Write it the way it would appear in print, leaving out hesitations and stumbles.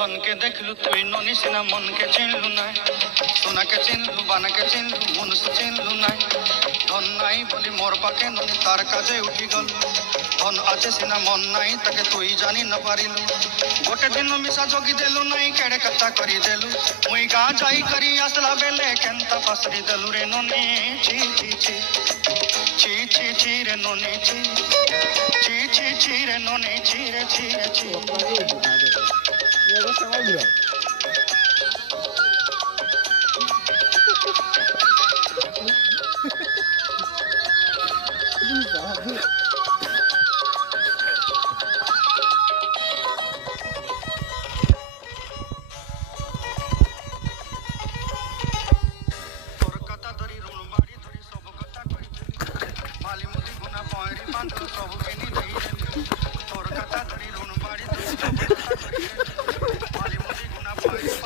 ধনকে দেখলু তুই ননি সিনা মনকে চিনলু নাই, সোনাকে চিনলু বানাকে চিনলু মনুষ চিনলু নাই। ধন নাই বলি মোর পাকে ননি তার কাজে উঠি গল, ধন আছে সিনা মন নাই তাকে তুই জানি ন পারিলু। গোটে দিন মিশা জগি দেলু নাই কেড়ে কথা করি দেলু, মুই গা যাই করি আসলা বেলে কেনতা পাসরি দেলু রে ননি ছি ছি ছি ছি ছি ছি রে ননি ছি ছি ছি ছি রে ননি ছি রে ছি রে ছি।